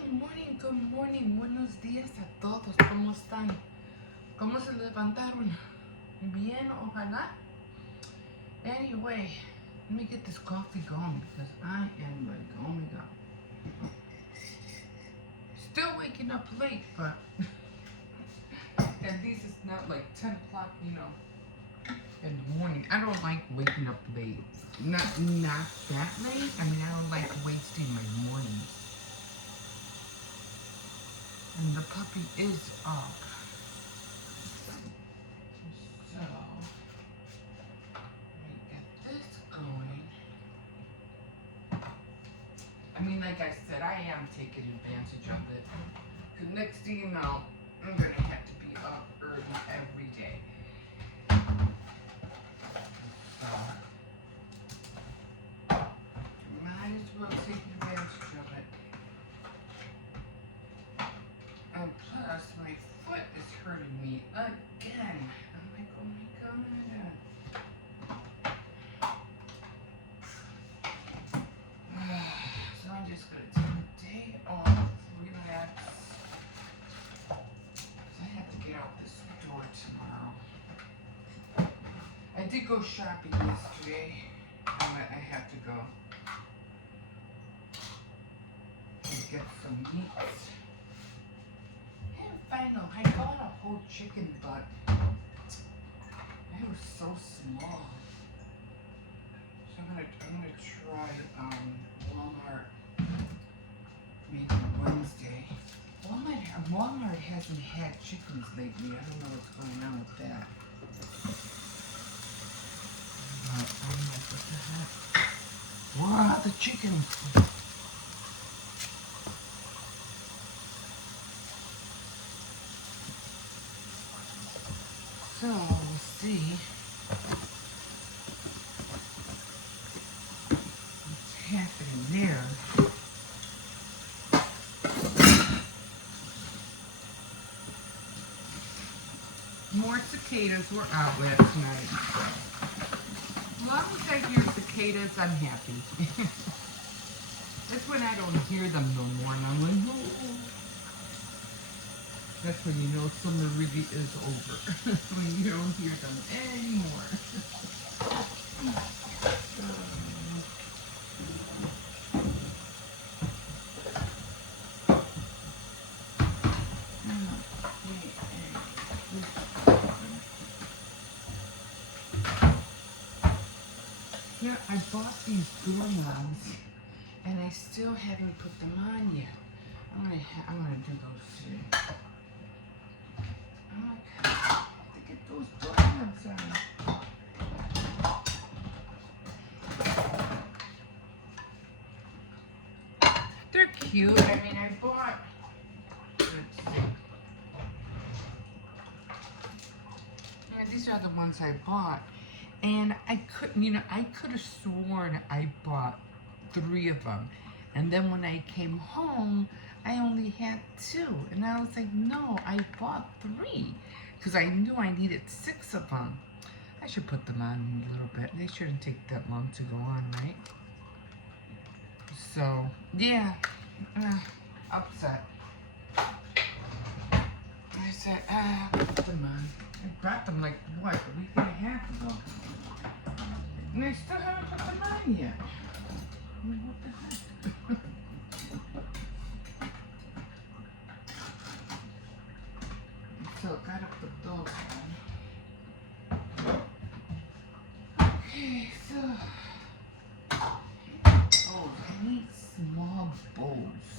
good morning, buenos días a todos, ¿cómo están? ¿Cómo se levantaron? Bien, ojalá. Anyway, let me get this coffee going because I am like, oh my god. Still waking up late, but at least it's not like 10 o'clock, in the morning. I don't like waking up late. Not that late. I mean, I don't like wasting my mornings. And the puppy is up. So, let me get this going. I mean, like I said, I am taking advantage of it. Because next thing you know, I'm going to have to be up early every day. So, might as well take advantage of it. And plus, my foot is hurting me again. I'm like, oh my god. So I'm just going to take a day off, relax. I have to get out this door tomorrow. I did go shopping yesterday. I have to go and get some meats. I bought a whole chicken butt. It was so small. So I'm gonna try Walmart maybe Wednesday. Walmart hasn't had chickens lately. I don't know what's going on with that. I'm like, what the heck? Where are the chickens? So, we'll see what's happening there. More cicadas were out last night. As long as I hear cicadas, I'm happy. That's when I don't hear them no more, and I'm like, oh. That's when you know summer really is over. When you don't hear them anymore. Yeah, I bought these doorknobs and I still haven't put them on yet. I'm gonna do those today. I have to get those doorknobs on. They're cute. I mean, I bought. Let's see. Yeah, these are the ones I bought, and I couldn't. I could have sworn I bought 3 of them, and then when I came home, I only had 2, and I was like, no, I bought 3. Because I knew I needed 6 of them. I should put them on a little bit. They shouldn't take that long to go on, right? So, yeah. Upset. I said, put them on. I bought them like, what, a week and a half ago. And I still haven't put them on yet. I mean, what the heck? So, gotta put those on. Okay, so. Oh, I need small bowls.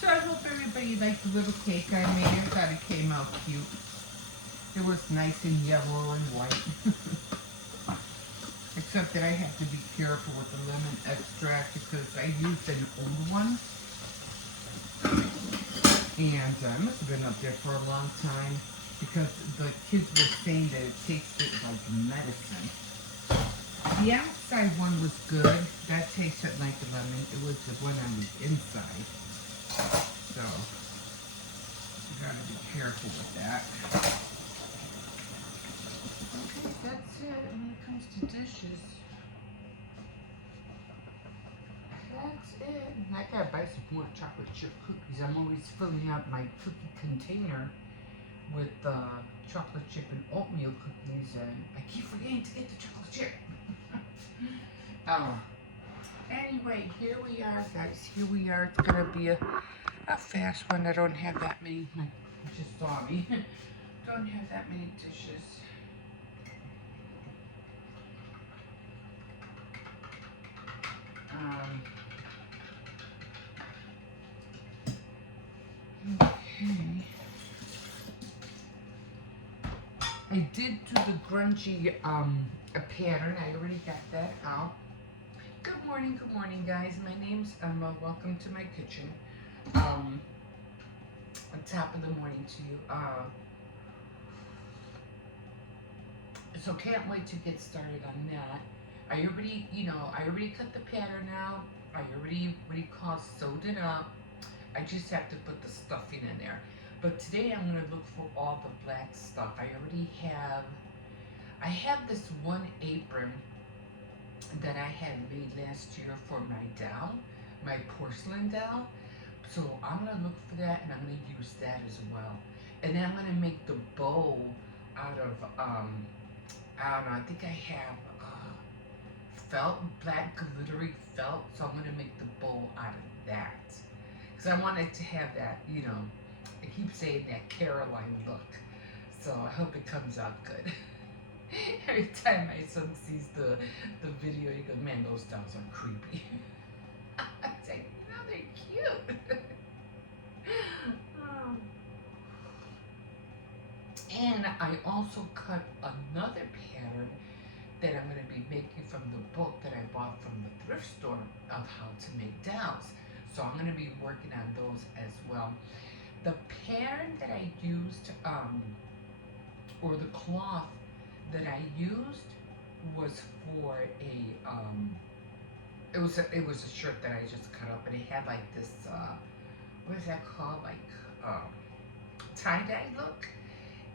So I hope everybody liked the little cake I made. I thought it came out cute. It was nice and yellow and white. Except that I have to be careful with the lemon extract because I used an old one. And it must have been up there for a long time because the kids were saying that it tasted like medicine. The outside one was good. That tasted like a lemon. It was the one on the inside. So, you gotta be careful with that. Okay, that's it when it comes to dishes. That's it. I gotta buy some more chocolate chip cookies. I'm always filling up my cookie container with chocolate chip and oatmeal cookies, and I keep forgetting to get the chocolate chip. Oh, anyway, here we are, guys. Here we are. It's gonna be a fast one. I don't have that many. You just saw me. Don't have that many dishes. Um, okay. I did do the grungy a pattern. I already got that out. Good morning, guys. My name's Emma. Welcome to my kitchen. On top of the morning to you. So can't wait to get started on that. I already, I already cut the pattern out. I already, sewed it up. I just have to put the stuffing in there. But today I'm gonna look for all the black stuff. I have this one apron that I had made last year for my doll, my porcelain doll. So I'm gonna look for that and I'm gonna use that as well. And then I'm gonna make the bow out of I don't know. I think I have felt, black glittery felt. So I'm gonna make the bow out of that because I wanted to have that. I keep saying that Caroline look. So I hope it comes out good. Every time my son sees the video, he goes, "Man, those dolls are creepy." I say, "No, they're cute." Oh. And I also cut another pattern that I'm going to be making from the book that I bought from the thrift store of how to make dolls. So I'm going to be working on those as well. The pattern that I used, or the cloth that I used, was for it was a shirt that I just cut up, and it had like this what is that called, like tie-dye look.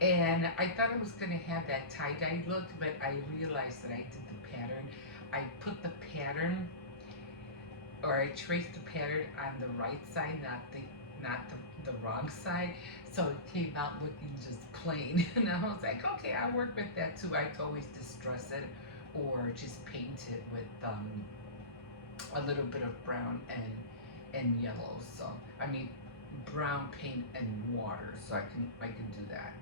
And I thought it was going to have that tie-dye look, but I realized that I did the pattern. I put the pattern, or I traced the pattern on the right side, not the wrong side. So it came out looking just plain. And I was like, okay, I'll work with that too. I could always distress it or just paint it with a little bit of brown and yellow. So I mean, brown paint and water. So I can do that.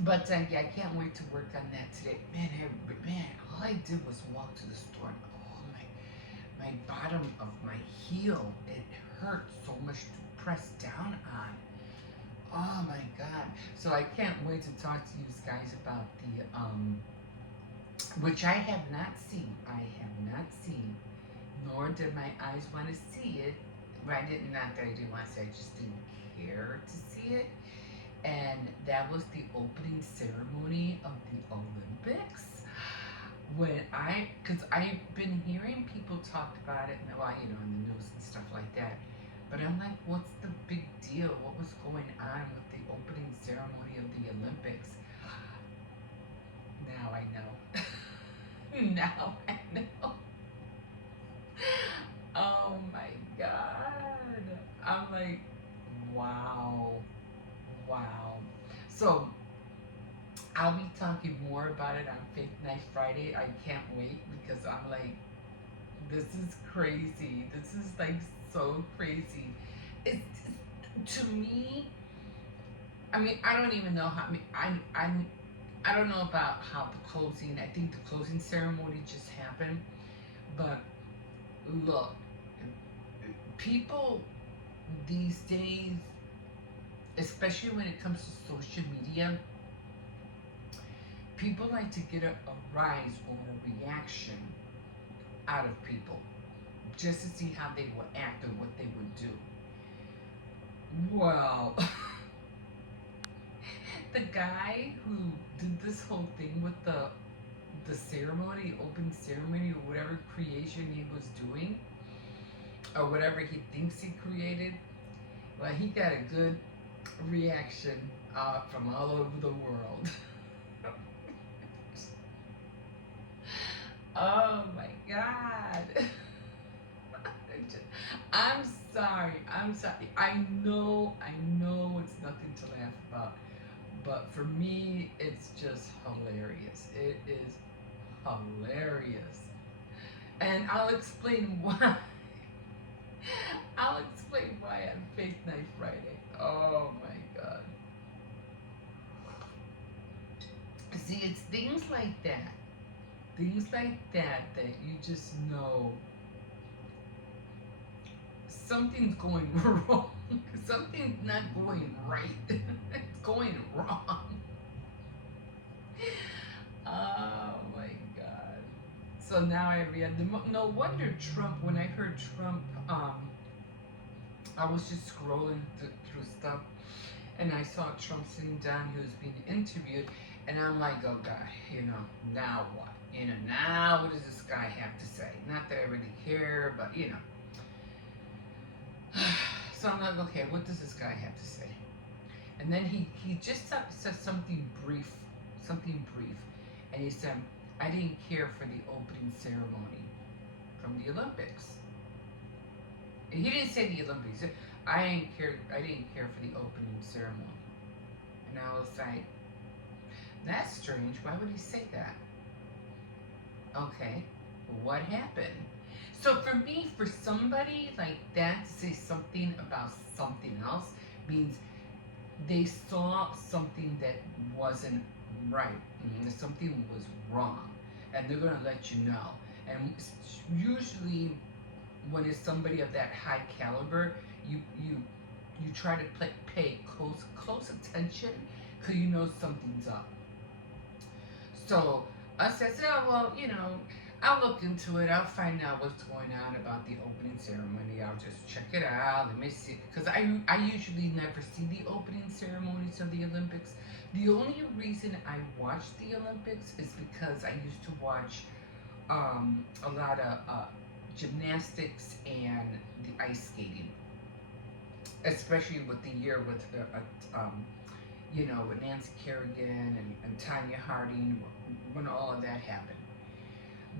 But yeah, I can't wait to work on that today. Man, all I did was walk to the store and my bottom of my heel, it hurt so much to press down on. Oh my god. So I can't wait to talk to you guys about the which I have not seen. I have not seen, nor did my eyes want to see it. Well, not that I didn't want to see it, I just didn't care to see it. And that was the opening ceremony of the Olympics. Because I've been hearing people talk about it, well, in the news and stuff like that. But I'm like, what's the big deal? What was going on with the opening ceremony of the Olympics? Now I know. Now I know. Oh my God. I'm like, wow. Wow. So I'll be talking more about it on Faith Night Friday. I can't wait because I'm like, this is crazy. This is like so crazy. It to me. I mean, I don't even know how. I mean, I don't know about how the closing. I think the closing ceremony just happened, but look, people these days, especially when it comes to social media, people like to get a rise or a reaction out of people just to see how they will act or what they would do. Well, The guy who did this whole thing with the ceremony, opening ceremony, or whatever creation he was doing, or whatever he thinks he created, well, he got a good reaction from all over the world. Oh my God. I'm sorry. I'm sorry. I know it's nothing to laugh about. But for me, it's just hilarious. It is hilarious. And I'll explain why. I'll explain why on Fake Knife Friday. Oh my God. See, it's things like that. Things like that that you just know something's going wrong. Something's not going right. It's going wrong. Oh my God. So now I read no wonder Trump, when I heard Trump, I was just scrolling through stuff and I saw Trump sitting down, he was being interviewed, and I'm like, oh God, now what? Now what does this guy have to say? Not that I really care, but So I'm like, okay, what does this guy have to say? And then he just said something brief, and he said, I didn't care for the opening ceremony from the Olympics. He didn't say the Olympics. I didn't care for the opening ceremony. And I was like, that's strange. Why would he say that? Okay, what happened? So for me, for somebody like that to say something about something else means they saw something that wasn't right. Something was wrong, and they're gonna let you know. And usually, when it's somebody of that high caliber, you try to pay close attention because you know something's up. So I said, oh well, I'll look into it. I'll find out what's going on about the opening ceremony. I'll just check it out. Let me see, because I usually never see the opening ceremonies of the Olympics. The only reason I watch the Olympics is because I used to watch a lot of gymnastics and the ice skating, especially with the year with with Nancy Kerrigan and Tanya Harding when all of that happened.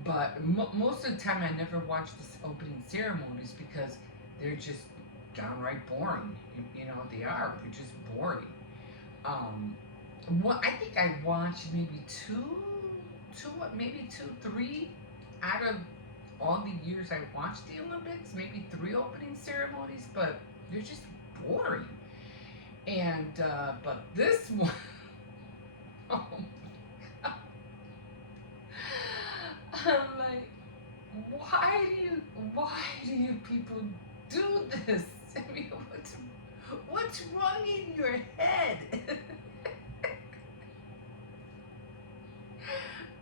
But most of the time, I never watch the opening ceremonies because they're just downright boring. They are. They're just boring. I think I watched maybe maybe two, three out of all the years I watched the Olympics, maybe three opening ceremonies, but they're just boring. And but this one, oh my God, I'm like, why do you people do this? I mean, what's wrong in your head?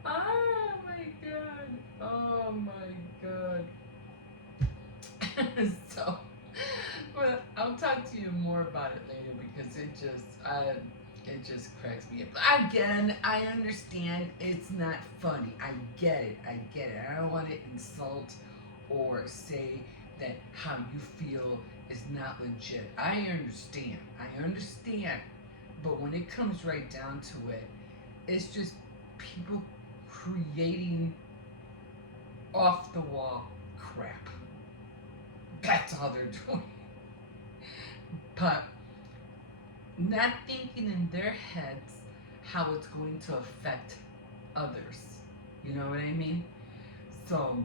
Oh my God. Oh my God. So, well, I'll talk to you more about it later because it just cracks me up. Again, I understand it's not funny. I get it. I don't want to insult or say that how you feel is not legit. I understand. But when it comes right down to it, it's just people creating off the wall crap. That's all they're doing. But not thinking in their heads how it's going to affect others. You know what I mean? So,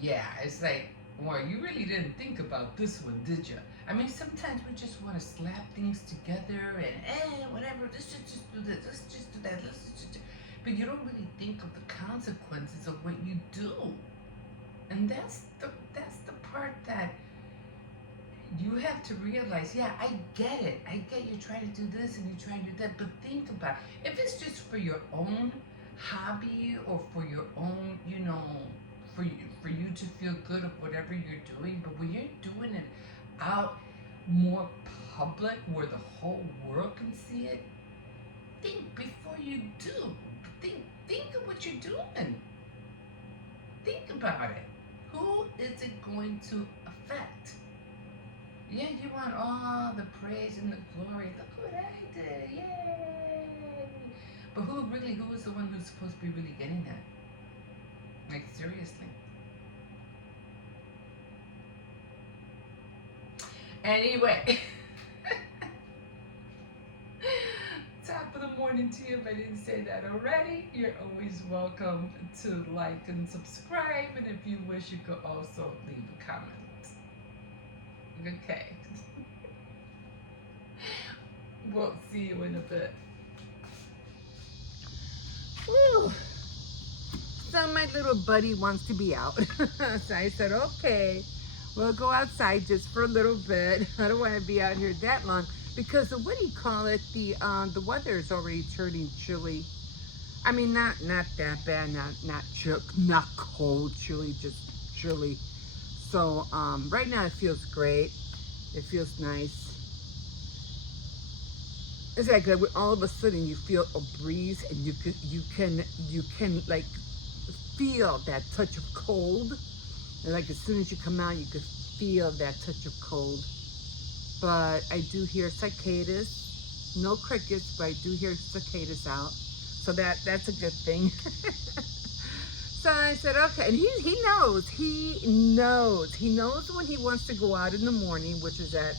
yeah, it's like, well, you really didn't think about this one, did you? I mean, sometimes we just want to slap things together and, whatever, let's just do this, let's just do that, but you don't really think of the consequences of what you do. And that's the part that you have to realize, yeah, I get it. I get you're trying to do this and you're trying to do that, but think about it. If it's just for your own hobby or for your own, for you to feel good of whatever you're doing, but when you're doing it out more public where the whole world can see it, think before you do. Think of what you're doing. Think about it. Who is it going to affect? Yeah, you want all the praise and the glory. Look what I did. Yay! But who is the one who's supposed to be really getting that? Like, seriously. Anyway. Top of the morning to you. If I didn't say that already, you're always welcome to like and subscribe. And if you wish, you could also leave a comment. Okay. We'll see you in a bit. Woo. So my little buddy wants to be out. So I said, okay, we'll go outside just for a little bit. I don't want to be out here that long because of, what do you call it? The weather is already turning chilly. I mean, not that bad, not cold chilly, just chilly. So right now it feels great. It feels nice. It's like all of a sudden you feel a breeze and you can like feel that touch of cold. And like as soon as you come out, you could feel that touch of cold. But I do hear cicadas, no crickets, but I do hear cicadas out. So that's a good thing. So I said, okay, and he knows when he wants to go out in the morning, which is at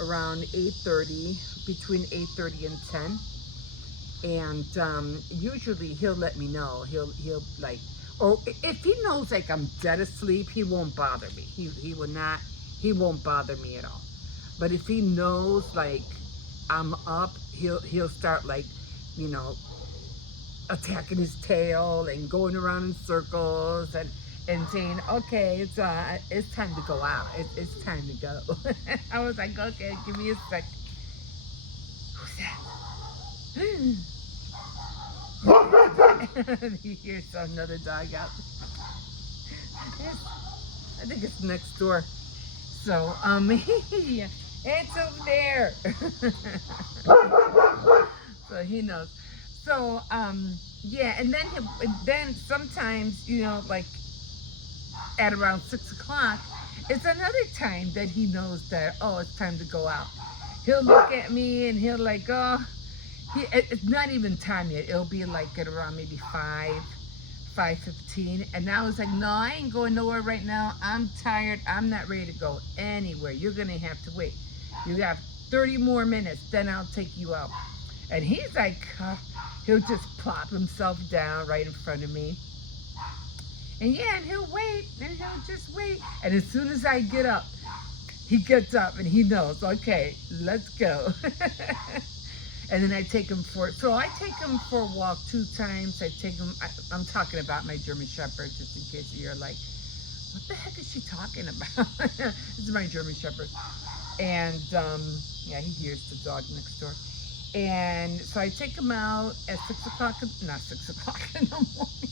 around 8:30, between 8:30 and 10. And usually he'll let me know. He'll like, or if he knows like I'm dead asleep, he won't bother me. He won't bother me at all. But if he knows like I'm up, he'll start like, you know, attacking his tail and going around in circles and saying, okay, it's time to go out. It's time to go. I was like, okay, give me a sec. Who's that? You hear another dog out. I think it's next door. So, yeah, it's over there. So he knows. So, yeah, and then sometimes, you know, like at around 6 o'clock, it's another time that he knows that, oh, it's time to go out. He'll look at me and he'll like, oh, it's not even time yet. It'll be like at around maybe 5:15. And I was like, no, I ain't going nowhere right now. I'm tired. I'm not ready to go anywhere. You're going to have to wait. You have 30 more minutes, then I'll take you out. And he's like, he'll just plop himself down right in front of me. And yeah, and he'll wait, and he'll just wait. And as soon as I get up, he gets up and he knows, okay, let's go. And then I take him I take him for a walk 2 times. I'm talking about my German Shepherd, just in case you're like, what the heck is she talking about? This is my German Shepherd. And yeah, he hears the dog next door. And so I take him out at 6 o'clock, not 6 o'clock in the morning,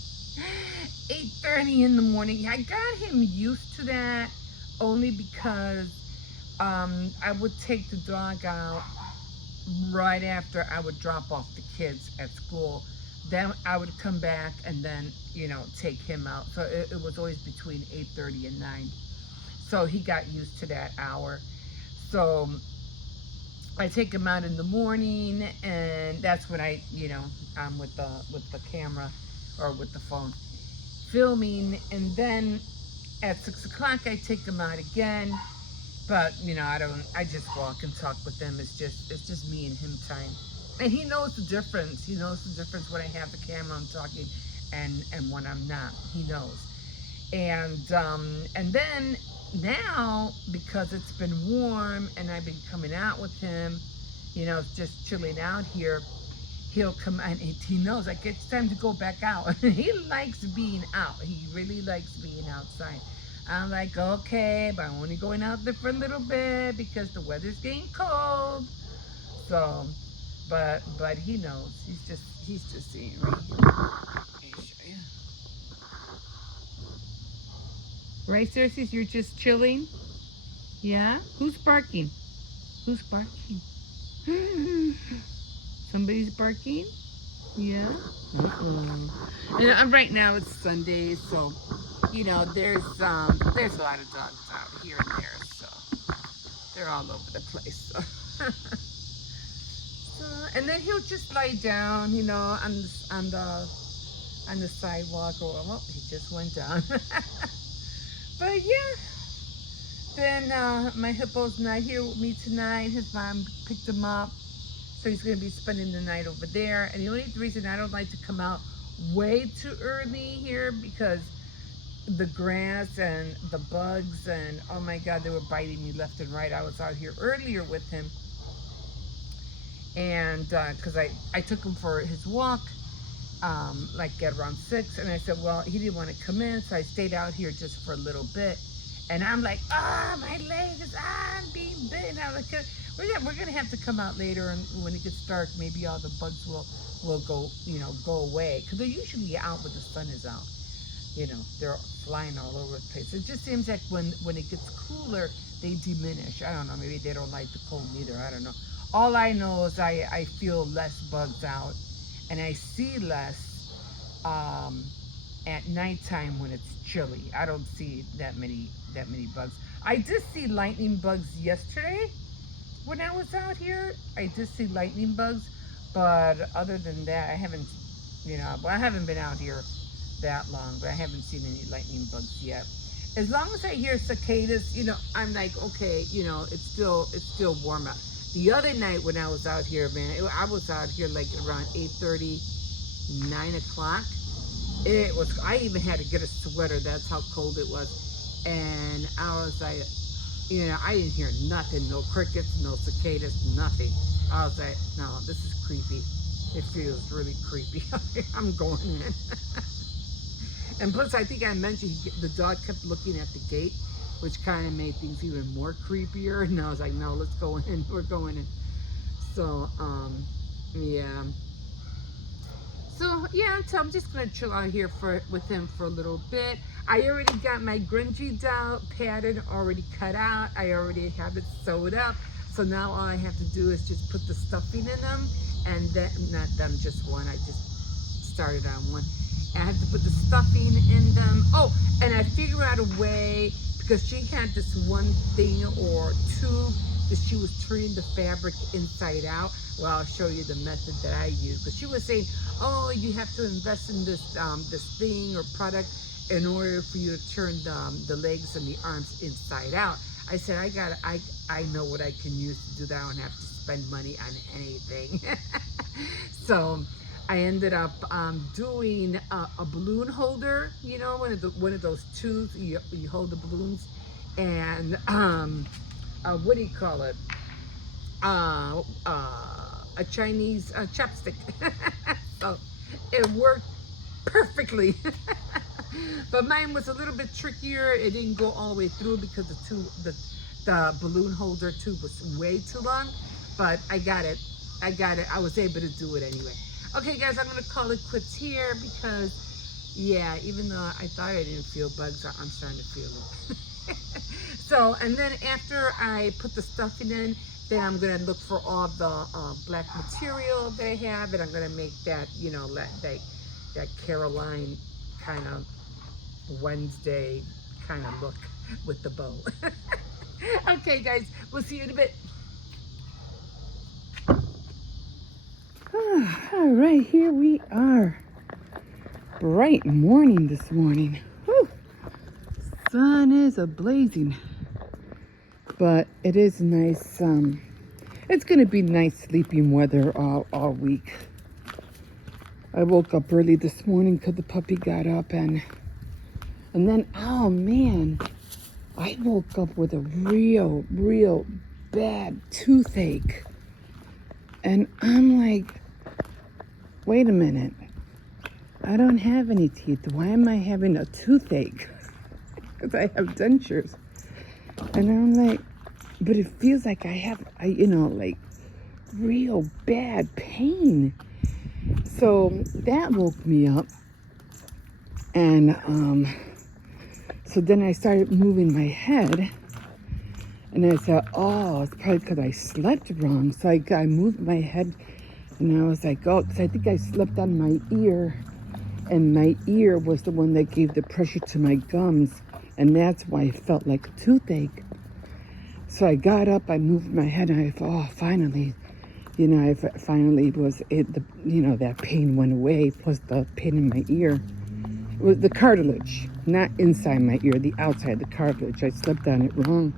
8:30 in the morning. I got him used to that only because I would take the dog out right after I would drop off the kids at school. Then I would come back and then, you know, take him out. So it was always between 8:30 and 9. So he got used to that hour. So I take him out in the morning, and that's when I'm with the camera or with the phone filming. And then at 6 o'clock I take him out again. But you know, I just walk and talk with him. It's just me and him time. And he knows the difference. He knows the difference when I have the camera, I'm talking, and when I'm not. He knows. And then now, because it's been warm and I've been coming out with him, you know, just chilling out here, he'll come and he knows like it's time to go back out. He likes being out. He really likes being outside. I'm like, okay, but I'm only going out there for a little bit because the weather's getting cold. So, but he knows. He's just seeing right here. Let me show you. Right, Cersei, you're just chilling? Yeah? Who's barking? Who's barking? Somebody's barking? Yeah? And right now it's Sunday, so, there's a lot of dogs out here and there, so they're all over the place. So, and then he'll just lie down, on the sidewalk, or well, he just went down. But yeah, then my hippo's not here with me tonight. His mom picked him up, so he's gonna be spending the night over there. And the only reason I don't like to come out way too early here, because the grass and the bugs, and oh my god, they were biting me left and right. I was out here earlier with him, and because I took him for his walk, like at around 6, and I said, well, he didn't want to come in, so I stayed out here just for a little bit. And I'm like, my leg is I'm being bitten. I'm like, we're gonna have to come out later, and when it gets dark, maybe all the bugs will go away, because they're usually out when the sun is out. They're flying all over the place. It just seems like when it gets cooler, they diminish. I don't know. Maybe they don't like the cold either. I don't know. All I know is I feel less bugs out, and I see less at nighttime when it's chilly. I don't see that many bugs. I did see lightning bugs yesterday when I was out here. I did see lightning bugs, but other than that, I haven't been out here that long, but I haven't seen any lightning bugs yet. As long as I hear cicadas, I'm like, okay, it's still warm out. The other night when I was out here, man, I was out here like around 8:30, 9 o'clock. I even had to get a sweater. That's how cold it was. And I was like, I didn't hear nothing, no crickets, no cicadas, nothing. I was like, no, this is creepy. It feels really creepy. I'm going in. And plus, I think I mentioned the dog kept looking at the gate, which kind of made things even more creepier. And I was like, no, let's go in. We're going in. So, yeah. So, yeah, so I'm just going to chill out here with him for a little bit. I already got my grungy doll pattern already cut out. I already have it sewed up. So now all I have to do is just put the stuffing in them. And then, not them, just one. I just started on one. I have to put the stuffing in them. Oh, and I figured out a way, because she had this one thing or two that she was turning the fabric inside out. Well, I'll show you the method that I use. Because she was saying, oh, you have to invest in this thing or product in order for you to turn the legs and the arms inside out. I said, I know what I can use to do that. I don't have to spend money on anything. So I ended up doing a balloon holder, one of those tubes you hold the balloons, and what do you call it? A Chinese chopstick. So it worked perfectly. But mine was a little bit trickier. It didn't go all the way through because the balloon holder tube was way too long. But I got it. I was able to do it anyway. Okay, guys, I'm going to call it quits here because, yeah, even though I thought I didn't feel bugs, I'm starting to feel it. So, and then after I put the stuffing in, then I'm going to look for all the black material they have, and I'm going to make that, that Caroline kind of Wednesday kind of look with the bow. Okay, guys, we'll see you in a bit. All right, here we are. Bright morning this morning. Whew. Sun is a-blazing. But it is nice. It's going to be nice sleeping weather all week. I woke up early this morning because the puppy got up, and then, oh man, I woke up with a real bad toothache. And I'm like, wait a minute. I don't have any teeth. Why am I having a toothache? Because I have dentures. And I'm like, but it feels like I have, like real bad pain. So that woke me up. And so then I started moving my head. And I said, oh, it's probably because I slept wrong. So I moved my head and I was like, oh, because I think I slept on my ear. And my ear was the one that gave the pressure to my gums. And that's why I felt like a toothache. So I got up, I moved my head, and I thought, oh, finally. I finally was, that pain went away, plus the pain in my ear. It was the cartilage, not inside my ear, the outside, the cartilage. I slept on it wrong.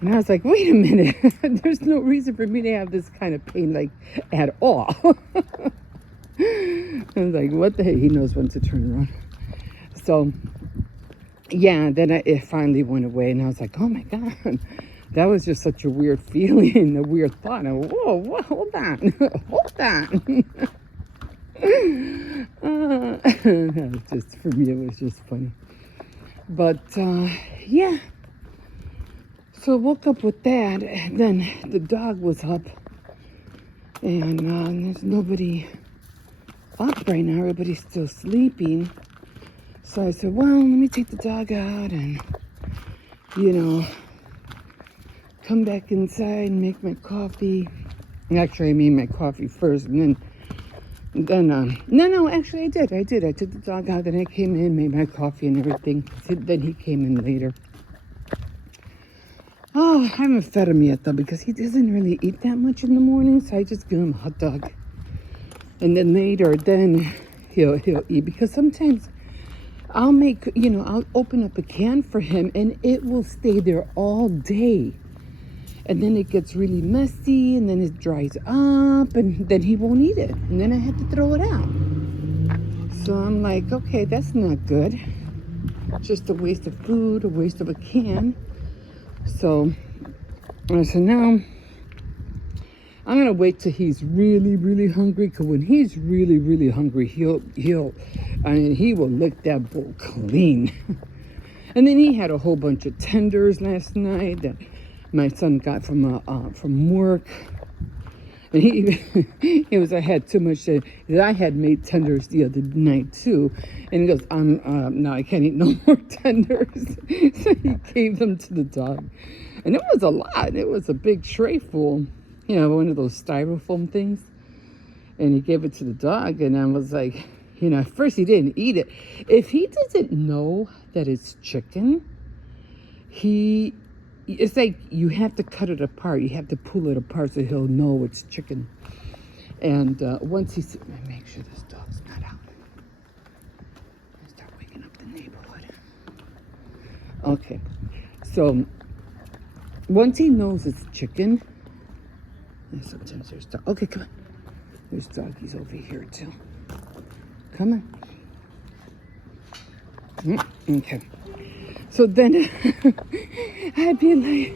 And I was like, wait a minute, there's no reason for me to have this kind of pain, like, at all. I was like, what the heck? He knows when to turn around. So, yeah, then it finally went away, and I was like, oh my God. That was just such a weird feeling, a weird thought. Whoa, hold on, hold on. That was just, for me, it was just funny. But, yeah. So I woke up with that, and then the dog was up, and there's nobody up right now. Everybody's still sleeping. So I said, well, let me take the dog out and, come back inside and make my coffee. Actually, I made my coffee first, and then no, actually, I did. I took the dog out, then I came in, made my coffee and everything. Then he came in later. Oh, I haven't fed him yet, though, because he doesn't really eat that much in the morning, so I just give him a hot dog. And then later, then he'll eat, because sometimes I'll make, I'll open up a can for him, and it will stay there all day. And then it gets really messy, and then it dries up, and then he won't eat it. And then I have to throw it out. So I'm like, okay, that's not good. Just a waste of food, a waste of a can. So I said, no, I'm going to wait till he's really, really hungry. Because when he's really, really hungry, he will lick that bowl clean. And then he had a whole bunch of tenders last night that my son got from work. And I had too much. I had made tenders the other night too. And he goes, no, I can't eat no more tenders. So he gave them to the dog. And it was a lot. It was a big tray full, one of those styrofoam things. And he gave it to the dog. And I was like, at first he didn't eat it. If he doesn't know that it's chicken, it's like you have to cut it apart. You have to pull it apart so he'll know it's chicken. And once he's... Make sure this dog's not out. I start waking up the neighborhood. Okay. So, once he knows it's chicken... Sometimes there's dog... Okay, come on. There's doggies over here, too. Come on. Okay. So then I'd be like,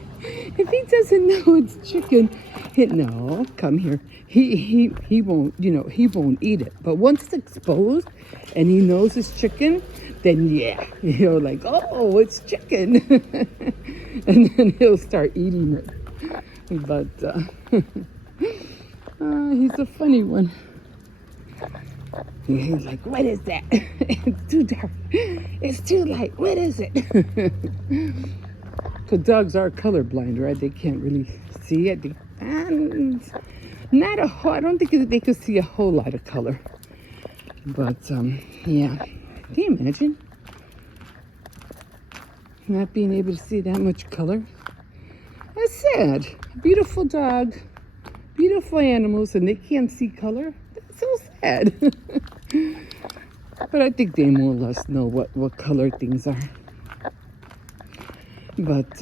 if he doesn't know it's chicken, no, come here. He won't, he won't eat it. But once it's exposed and he knows it's chicken, then yeah, like, oh, it's chicken. And then he'll start eating it. But he's a funny one. He's like, what is that? It's too dark. It's too light. What is it? Because dogs are colorblind, right? They can't really see it. I don't think they could see a whole lot of color. But, yeah. Can you imagine not being able to see that much color? That's sad. Beautiful dog, beautiful animals, and they can't see color. That's so sad. But I think they more or less know what color things are. But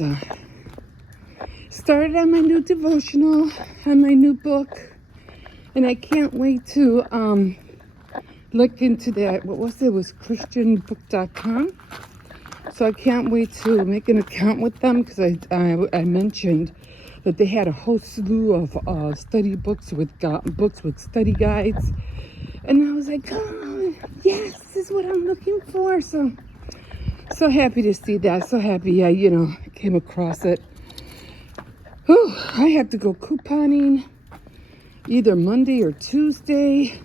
started on my new devotional, on my new book, and I can't wait to look into that. What was it? It was christianbook.com. So I can't wait to make an account with them, because I mentioned that they had a whole slew of study books with study guides. And I was like, oh, yes, this is what I'm looking for. So happy to see that. So happy I, came across it. Whew, I have to go couponing either Monday or Tuesday.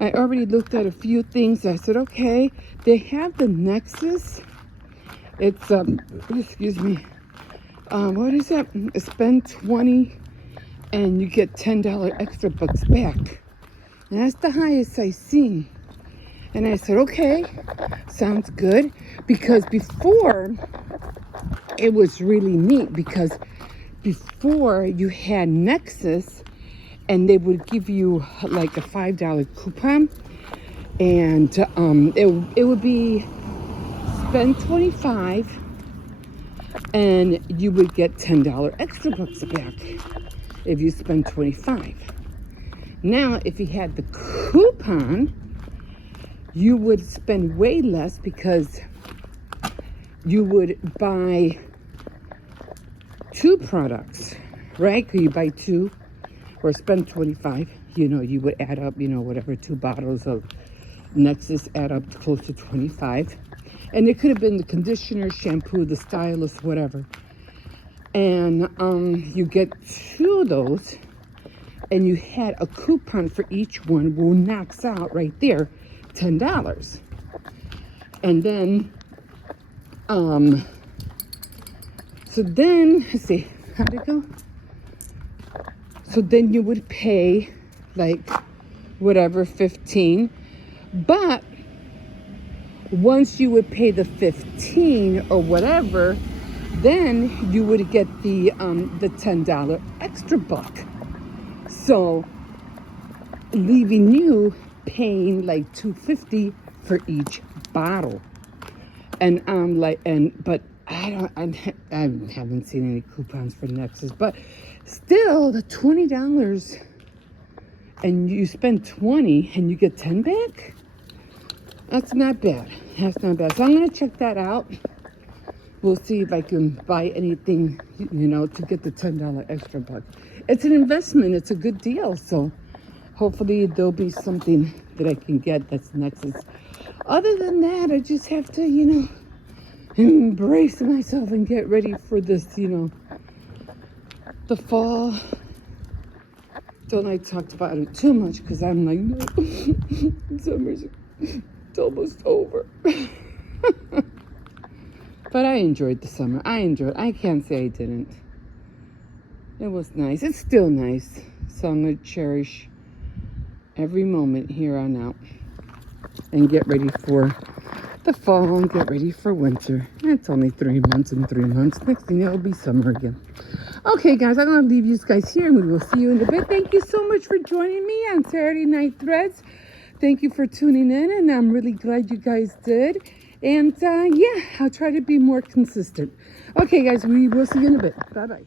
I already looked at a few things. I said, okay, they have the Nexus. It's, excuse me. what is that? Spend 20 and you get $10 extra bucks back. And that's the highest I seen. And I said, okay, sounds good. Because before, it was really neat because before you had Nexus and they would give you like a $5 coupon and it would be spend 25 and you would get $10 extra bucks back if you spend 25. Now, if you had the coupon, you would spend way less because you would buy 2 products, right? Could you buy 2 or spend 25? You know, you would add up, you know, whatever, 2 bottles of Nexus add up to close to 25. And it could have been the conditioner, shampoo, the stylist, whatever. And you get 2 of those, and you had a coupon for each one, will knocks out right there $10. And then, so then, let's see, how'd it go? So then you would pay like whatever, 15. But once you would pay the 15 or whatever, then you would get the $10 extra buck. So leaving you paying like $2.50 for each bottle. And I'm like, but I haven't seen any coupons for Nexus, but still the $20 and you spend 20 and you get 10 back. That's not bad. That's not bad. So I'm gonna check that out. We'll see if I can buy anything, you know, to get the $10 extra buck. It's an investment. It's a good deal. So hopefully there'll be something that I can get that's Nexus. Other than that, I just have to, you know, embrace myself and get ready for this, you know, the fall. Don't like talk about it too much because I'm like, no, summer's it's almost over. But I enjoyed the summer. I can't say I didn't. It was nice. It's still nice. So I'm going to cherish every moment here on out and get ready for the fall and get ready for winter. It's only 3 months and 3 months. Next thing it'll be summer again. Okay, guys, I'm going to leave you guys here and we will see you in a bit. Thank you so much for joining me on Saturday Night Threads. Thank you for tuning in, and I'm really glad you guys did. And yeah, I'll try to be more consistent. Okay, guys, we will see you in a bit. Bye-bye.